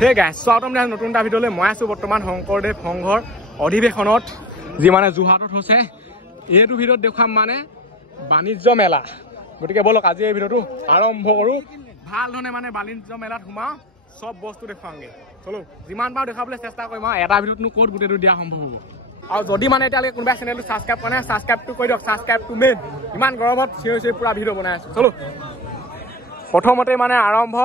হে গাইছ স্বাগতম জনাইছো নতুন এটা ভিডিঅ'লৈ। মই আছো বৰ্তমান শংকৰদেৱ সংঘৰ অধিৱেশনত যি মানে যোৰহাটত হৈছে। এইটো ভিডিঅ'ত দেখুৱাম মানে বাণিজ্য মেলা। গতিকে বলক আজি এই ভিডিঅ'টো আৰম্ভ কৰোঁ। ভাল ধৰণে মানে বাণিজ্য মেলাত সোমাওঁ, চব বস্তু দেখুৱামগৈ। চলো যিমান পাৰোঁ দেখাবলৈ চেষ্টা কৰিম আৰু এটা ভিডিঅ'তনো ক'ত গোটেইটো দিয়া সম্ভৱ হ'ব। আৰু যদি মানে এতিয়ালৈকে কোনোবাই চেনেলটো ছাবস্ক্ৰাইব কৰা নাই, ছাবস্ক্ৰাইবটো কৰি দিয়ক। ছাবস্ক্ৰাইবটো মেইন। ইমান গৰমত চিঞৰি চিঞৰি পুৰা ভিডিঅ' বনাই আছোঁ। চলো প্ৰথমতে মানে আৰম্ভ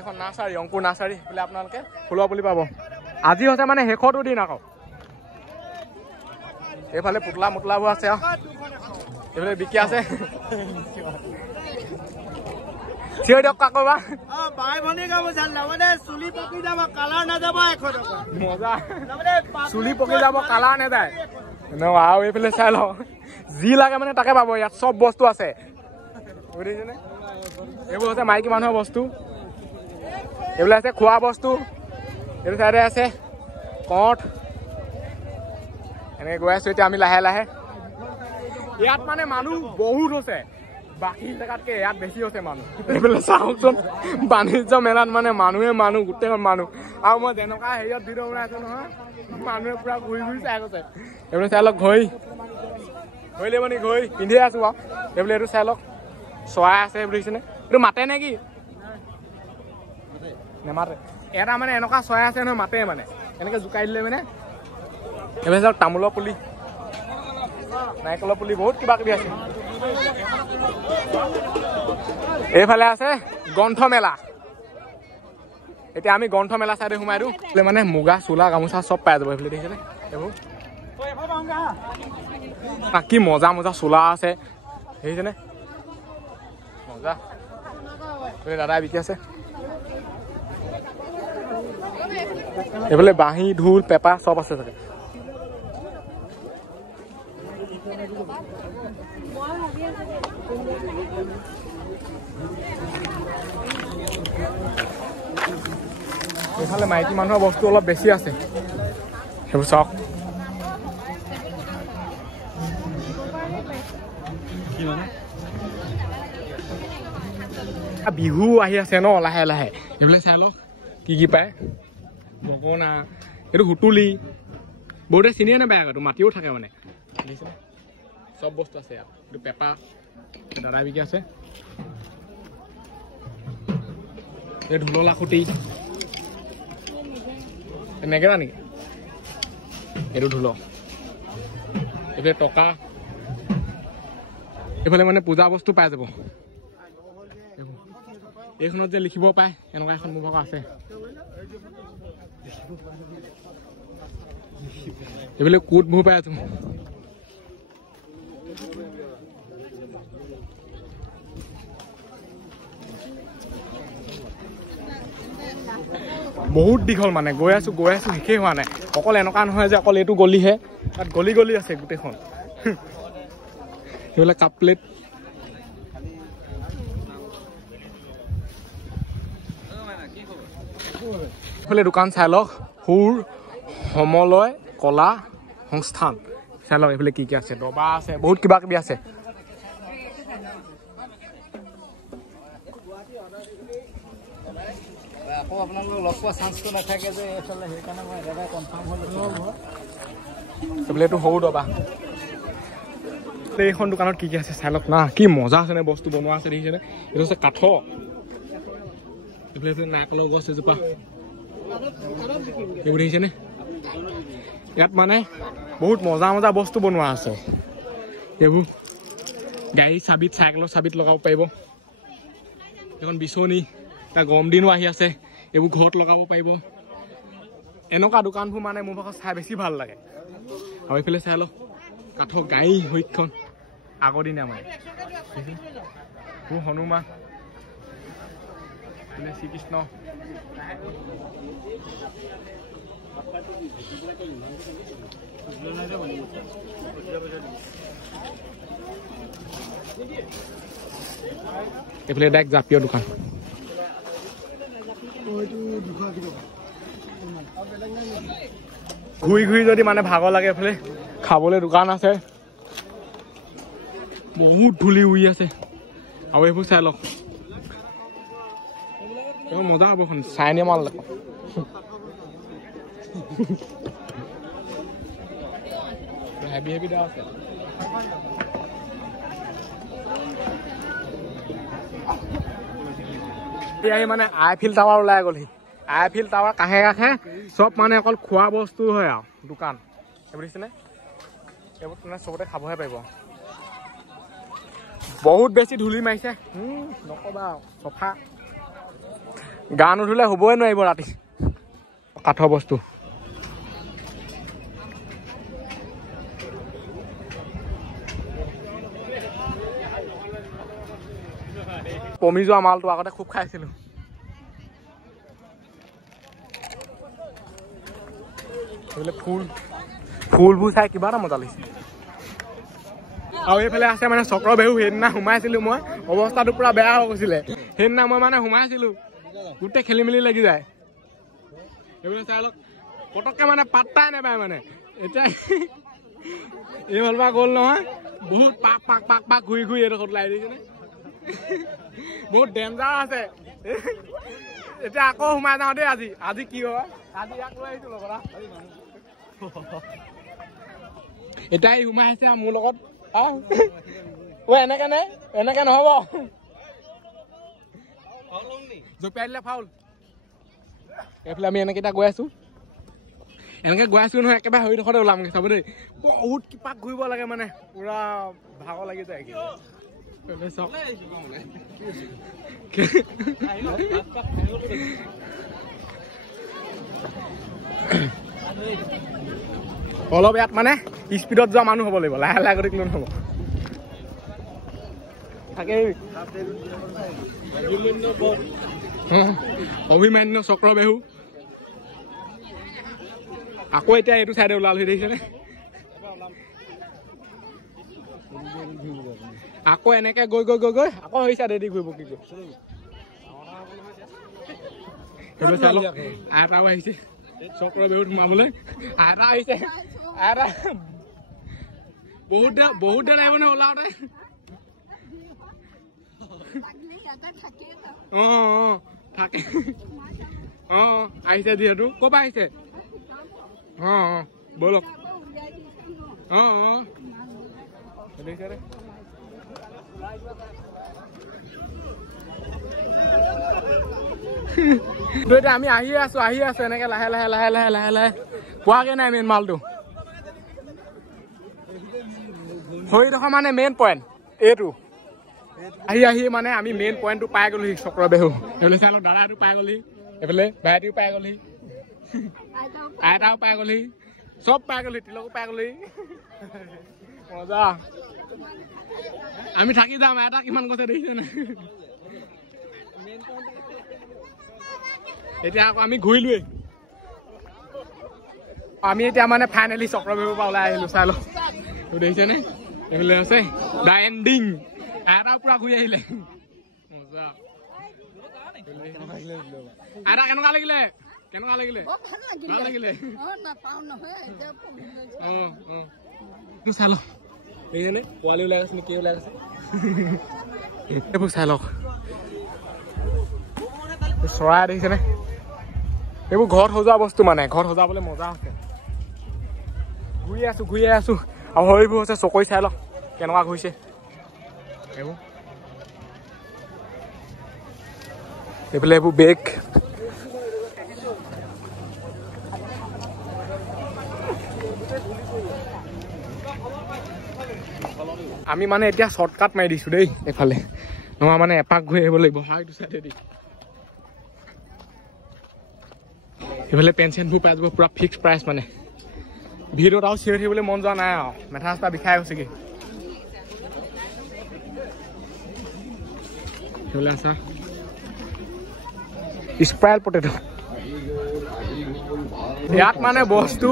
এখন নাৰ্চাৰী, অংকুৰ নাৰ্চাৰী বোলে আপোনালোকে ফুলৰ পুলি পাব। আজি হৈছে মানে শেষৰটো দিন আকৌ। এইফালে পুতলা মুতলাবোৰ আছে আৰু এইফালে বিকি আছে। চিঞৰি দিয়ক কাকো বা মজা, চুলি পকি যাব কালাৰ নেযায়। আৰু এইফালে চাই লওঁ যি লাগে মানে তাকে পাব। ইয়াত চব বস্তু আছে বুজিছেনে। এইবোৰ হৈছে মাইকী মানুহৰ বস্তু, এইবিলাক আছে খোৱা বস্তু। এইটো চাইডে আছে কঠ। এনেকৈ গৈ আছো এতিয়া আমি লাহে লাহে। ইয়াত মানে মানুহ বহুত হৈছে, বাকী জেগাতকে ইয়াত বেছি হৈছে মানুহ। এইফালে চাওকচোন বাণিজ্য মেলাত মানে মানুহে মানুহ, গোটেইখন মানুহ। আৰু মই যেনেকুৱা হেৰিয়ত ভিডিঅ' বনাই আছো নহয়, মানুহে পুৰা ঘূৰি ঘূৰি চাই গৈছে। এইফালে চাই লওক ঘড়ী, ঘড়ী লাগিব নেকি? ঘড়ী পিন্ধিয়ে আছো বাৰু। এইফালে এইটো চাই লওক চৰাই আছে বুজিছেনে। এইটো মাতে নে কি? নেমাতে। এটা মানে এনেকুৱা চৰাই আছে নহয় মাতে মানে এনেকৈ জোকাই দিলে মানে। এইফালে চাওক তামোলৰ পুলি, নাৰিকলৰ পুলি, বহুত কিবা কিবি আছে। এইফালে আছে গ্ৰন্থমেলা। এতিয়া আমি গ্ৰন্থমেলা চাইডে সোমাই দিওঁ। মানে মুগা চোলা গামোচা চব পাই যাব এইফালে দেখিছেনে। এইবোৰ কি মজা মজা চোলা আছে দেখিছেনে, মজা। দাদাই বিকি আছে। এইফালে বাঁহী, ঢোল, পেঁপা চব আছে চাগে। এইফালে মাইকী মানুহৰ বস্তু অলপ বেছি আছে, সেইবোৰ চাওক। বিহু আহি আছে ন লাহে লাহে। এইফালে চাই লওক কি কি পায়। গগনা, এইটো সুতুলি, বহুতে চিনিয়ে নাপায় আকৌ, মাটিও থাকে মানে দেখিছেনে। চব বস্তু আছে ইয়াত। এইটো পেঁপা, দাদা বিকি আছে। এই ঢোললা খুটি, নেগেৰা নেকি? এইটো ঢোল। এইফালে টকা, এইফালে মানে পূজা বস্তু পাই যাব। এইখনত যে লিখিব পায় এনেকুৱা এখন মোৰ ভাগৰ আছে। এইফালে কোটবোৰ পাই আছো। বহুত দীঘল মানে গৈ আছো শেষেই হোৱা নাই। অকল এনেকুৱা নহয় যে অকল এইটো গলিহে, তাত গলি গলি আছে গোটেইখন। সেইবিলাক কাপ প্লেট, এইফালে দোকান চাই লওক সুৰ সমলয় কলা সংস্থান। চাই লওক এইফালে কি কি আছে, ডবা আছে, বহুত কিবা কিবি আছে। আকৌ আপোনালোকক লগ পোৱা চান্সটো নাথাকে যে এইফালে, সেইকাৰণে মই একেবাৰে কনফাৰ্ম হ'লো। এইফালে এইটো সৰু ডবা। এইখন দোকানত কি কি আছে চাই লওক না, কি মজা আছে নে বস্তু বনোৱা আছে দেখিছেনে। এইটো হৈছে কাঠ। এইফালে নাৰিকলৰ গছ এজোপা, এইবোৰ দেখিছেনে। ইয়াত মানে বহুত মজা মজা বস্তু বনোৱা আছে। এইবোৰ গাড়ী চাবিত, চাইকেলৰ চাবিত লগাব পাৰিব। এখন বিচনী, এতিয়া গৰম দিনো আহি আছে, এইবোৰ ঘৰত লগাব পাৰিব। এনেকুৱা দোকানবোৰ মানে মোৰ ভাগত চাই বেছি ভাল লাগে। আৰু এইফালে চাই লওক কাঠৰ গাড়ী হৈখন আগৰ দিনা মানে হনুমান, শ্ৰীকৃষ্ণ। এইফালে ডাইৰেক্ট জাপিয়ৰ দোকান। ঘূৰি ঘূৰি যদি মানে ভাগৰ লাগে এইফালে খাবলৈ দোকান আছে। বহুত ধূলি উৰি আছে। আৰু এইবোৰ চাই লওক এইখন মজা হ'ব এখন চাইনি মাল দেখোন হেভি হেভি দা আছে মানে আইফিল টাৱাৰ ওলাই গ'লহি আইফিল টাৱাৰ কাষে কাষে চব মানে অকল খোৱা বস্তু হয় আৰু দোকান বুজিছেনে এইবোৰ মানে চবতে খাবহে পাৰিব বহুত বেছি ধূলি মাৰিছে নকবা চফা গা নুধুলে হ'বই নোৱাৰিব ৰাতি কাঠৰ বস্তু কমি যোৱা মালটো আগতে খুব খাইছিলো ফুলবোৰ চাই কিবা এটা মজা লাগিছে আৰু এইফালে আছে মানে চক্ৰ বেহু সেইদিনা সোমাইছিলো মই অৱস্থাটো পুৰা বেয়া হৈ গৈছিলে সেইদিনা মই মানে সোমাইছিলো গোটেই খেলি মেলি লাগি যায় এইবিলাক চাই লওক পটককে মানে পাত্তাই নাপায় মানে এতিয়া এই ভাল পৰা গ'ল নহয় বহুত পাক পাক পাক পাক ঘূৰি ঘূৰি এইডোখৰত লাই দিছেনে বহুত ডেঞ্জাৰ আছে এতিয়া আকৌ সোমাই যাওঁ দেই আজি আজি কি হয় আজি ইয়াক লৈ আহিছো লগত এটাই সোমাই আছে মোৰ লগত এনেকে নে এনেকে নহব জপিয়াই দিলে ফাউল এইফালে আমি এনেকে এতিয়া গৈ আছো নহয় একেবাৰে হৰিডোখৰতে ওলামগে চাব দেই বহুত কিপাক ঘূৰিব লাগে মানে পুৰা ভাগৰ লাগি যায় অলপ ইয়াত মানে স্পীডত যোৱা মানুহ হ'ব লাগিব লাহে লাহে গতি কিলো নহ'ব তাকেই অভিমান্য চক্ৰ বেহু আকৌ এতিয়া এইটো চাইডে ওলালহি দেখিছেনে আকৌ এনেকে গৈ গৈ গৈ গৈ আকৌ সেই চাইডে দি ঘূৰিব কি সেইবোৰ চাই লওক আইতাও আহিছে চক্ৰ বেহুত সোমাবলৈ আইতা আহিছে আইতা বহুত দেৰি লাগিব নে ওলাওতে থাকে আহিছে যিহেতু ক'ৰ পৰা আহিছে বলক আমি আহি আছো এনেকে লাহে লাহে লাহে লাহে লাহে লাহে পোৱাগে নাই মেইন মালটো হৰিডোখৰ মানে মেইন পইণ্ট এইটো আহি মানে আমি মেইন পইণ্টটো পাই গ'লোহি চক্ৰ বেহু এইফালে চাই লওক দাদাটো পাই গ'লহি এইফালে ভাইটিও পাই গ'লহি আইতাও পাই গ'লহি চব পাই গ'লহি তিলকো পাই গ'লহি মজা আমি থাকি যাম আইতা কিমান কৈছে দেখিছেনে এতিয়া আকৌ আমি ঘূৰিলোৱে আমি এতিয়া মানে ফাইনেলি চক্ৰ বেহুৰ পৰা ওলাই আহিলো চাই লওক দেখিছেনে এইফালে আছে দা এণ্ডিং আইতাও পুৰা ঘূৰি আহিলে মজা আইতা কেনেকুৱা লাগিলে ভাল লাগিলে চাই লওক দেখিছেনে পোৱালি ওলাই গৈছে কি ওলাই গৈছে এইবোৰ চাই লওক চৰাই দেখিছেনে এইবোৰ ঘৰত সজোৱা বস্তু মানে ঘৰত সজাবলৈ মজা আছে ঘূৰি আছো আৰু হৰিবোৰ হৈছে চকৰি চাই লওক কেনেকুৱা ঘূৰিছে এইবোৰ এইফালে এইবোৰ বেগ আমি মানে এতিয়া শ্বৰ্টকাট মাৰি দিছো দেই এইফালে নহয় মানে এপাক ঘূৰি আহিব লাগিব হাইটো চাইডে দি এইফালে পেঞ্চনবোৰ পাই যাব পুৰা ফিক্স প্ৰাইচ মানে ভিডিঅ'ত আৰু চিঞৰি থাকিবলৈ মন যোৱা নাই আৰু মেথা চেথা বিষাই গৈছেগৈ সেইফালে আছা স্প্ৰাইল পটেটো ইয়াত মানে বস্তু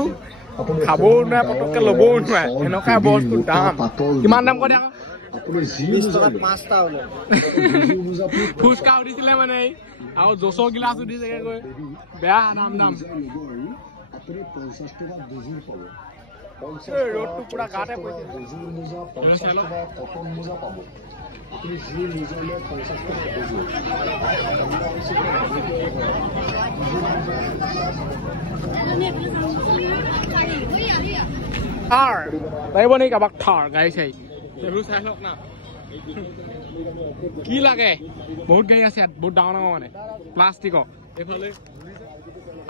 খাবও নোৱাৰে পটককে ল'বও নোৱাৰে এনেকুৱা বস্তু দাম কিমান দাম কৰে ফুচকা উঠিছিলে মানে আৰু জচৰ গিলাচ উঠিছেগে গৈ বেয়া দাম ৰ'দটো পুৰা গাতে পৰিছে থাৰ লাগিব নেকি কাৰোবাক থাৰ গাড়ী চাই এইবোৰ চাই লওক না কি লাগে বহুত গাড়ী আছে ইয়াত বহুত ডাঙৰ ডাঙৰ মানে প্লাষ্টিকৰ এইফালে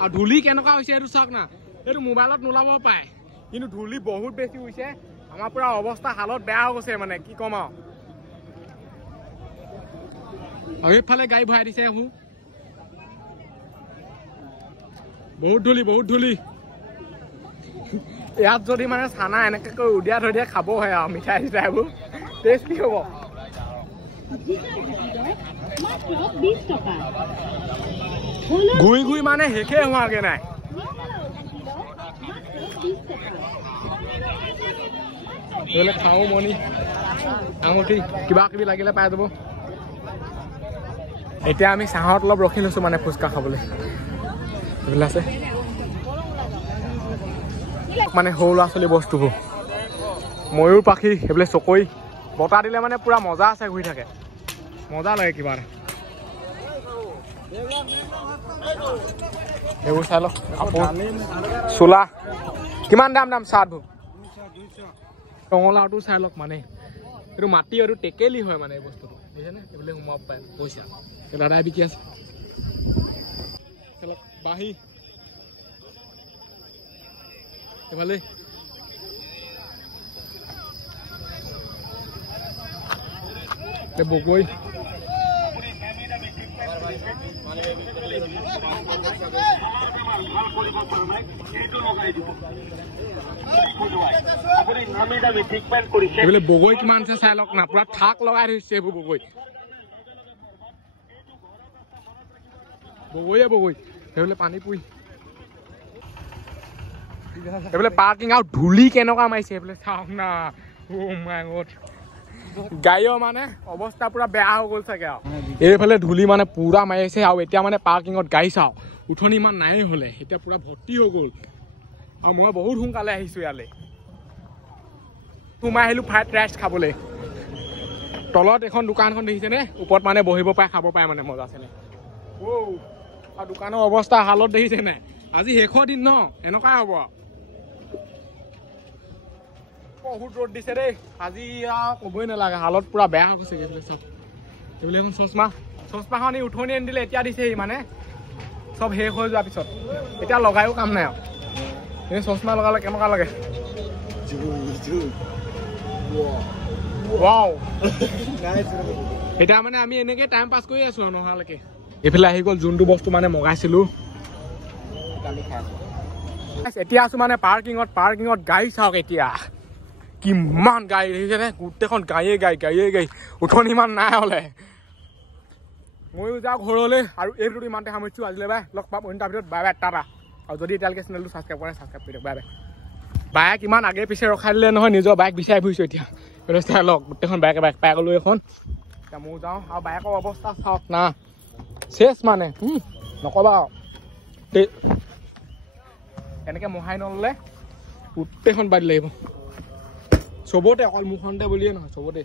আৰু ধূলি কেনেকুৱা হৈছে এইটো চাওক না এইটো মোবাইলত নোলাব পাৰে কিন্তু ধূলি বহুত বেছি হৈছে আমাৰ পুৰা অৱস্থা হালত বেয়া হৈ গৈছে মানে কি কম আৰু এইফালে গাড়ী ভৰাই দিছে এখন বহুত ধূলি ইয়াত যদি মানে চানা এনেকে কৈ উদিয়াই থৈ দিয়ে খাব হয় আৰু মিঠাই চিঠাইবোৰ টেষ্ট কি হ'ব ঘূৰি মানে শেষে হোৱাগে নাই খাওঁ মনি আঙুঠি কিবা কিবি লাগিলে পাই যাব এতিয়া আমি চাহত অলপ ৰখি লৈছো মানে ফুচকা খাবলৈ এইবিলাক আছে মানে সৰু ল'ৰা ছোৱালী বস্তুবোৰ ময়ূৰ পাখি সেইবিলাক চকৰি বতাহ দিলে মানে পুৰা মজা আছে ঘূৰি থাকে মজা লাগে কিবা এইবোৰ চাই লওক কাপোৰ চোলা কিমান দাম চাহবোৰ ৰঙালাওটো চাই লওক মানে এইটো মাটি আৰু টেকেলি হয় মানে এই বস্তুটো বুজিছেনে এইবিলাক সোমাব পাৰে পইচা দাদাই বিকি আছে বাঁহী এইফালে বগৈ বগৈ কিমান আছে চাই লওক না পুৰা থাক লগাই থৈছে এইবোৰ বগৈ সেইবোলে পানী পুৰি এইবোলে পাৰ্কিং আৰু ধূলি কেনেকুৱা মাৰিছে এইবোলে চাওক না গাড়ীও মানে অৱস্থা পুৰা বেয়া হৈ গ'ল চাগে আৰু এইফালে ধূলি মানে পুৰা মাৰিছে আৰু এতিয়া মানে পাৰ্কিঙত গাড়ী চাওঁ উঠনি ইমান নাই হ'লে এতিয়া পুৰা ভৰ্তি হৈ গ'ল আৰু মই বহুত সোনকালে আহিছোঁ ইয়ালৈ সোমাই আহিলোঁ ফ্ৰাইড ৰাইচ খাবলৈ তলত এখন দোকানখন দেখিছেনে ওপৰত মানে বহিব পাৰে খাব পাৰে মানে মজা আছেনে আৰু দোকানৰ অৱস্থা হালত দেখিছেনে আজি শেষৰ দিন ন এনেকুৱাই হ'ব বহুত ৰ'দ দিছে দেই আজি আৰু ক'বই নালাগে হালত পুৰা বেয়া হৈ গৈছে চব এইবিলাক এখন চচমাখন উঠনি আনি দিলে এতিয়া দিছেহি মানে চব শেষ হৈ যোৱাৰ পিছত এতিয়া লগায়ো কাম নাই আৰু এই চচমা লগালে কেনেকুৱা লাগে এতিয়া মানে আমি এনেকৈ টাইম পাছ কৰি আছো নহালৈকে এইফালে আহি গ'ল যোনটো বস্তু মানে মগাইছিলোঁ এতিয়া আছো মানে পাৰ্কিঙত গাড়ী চাওক এতিয়া কিমান গাড়ী দেখিছেনে গোটেইখন গাড়ীয়ে গাড়ী উঠনি ইমান নাই হ'লে ময়ো যাওঁ ঘৰলৈ আৰু এই ভিডিঅ'টো ইমানতে সামৰিছোঁ আজিলৈ বাই লগ পাম অন্য ভিডিঅ'ত বাই টাটা আৰু যদি এতিয়ালৈকে চেনেলটো ছাবস্ক্ৰাইব কৰে ছাবস্ক্ৰাইব কৰি দিয়ক বাইক ইমান আগে পিছে ৰখাই দিলে নহয় নিজৰ বাইক বিচাৰি ফুৰিছোঁ এতিয়া চাই লওক গোটেইখন বাইক পাই গ'লো এখন এতিয়া ময়ো যাওঁ আৰু বাইকৰ অৱস্থা চাওক না চেচ মানে নক'বা আৰু এনেকৈ মোহাই নল'লে গোটেইখন বাদ লাগিব চবতে অকল মুখখনতে বুলিয়ে নহয় চবতে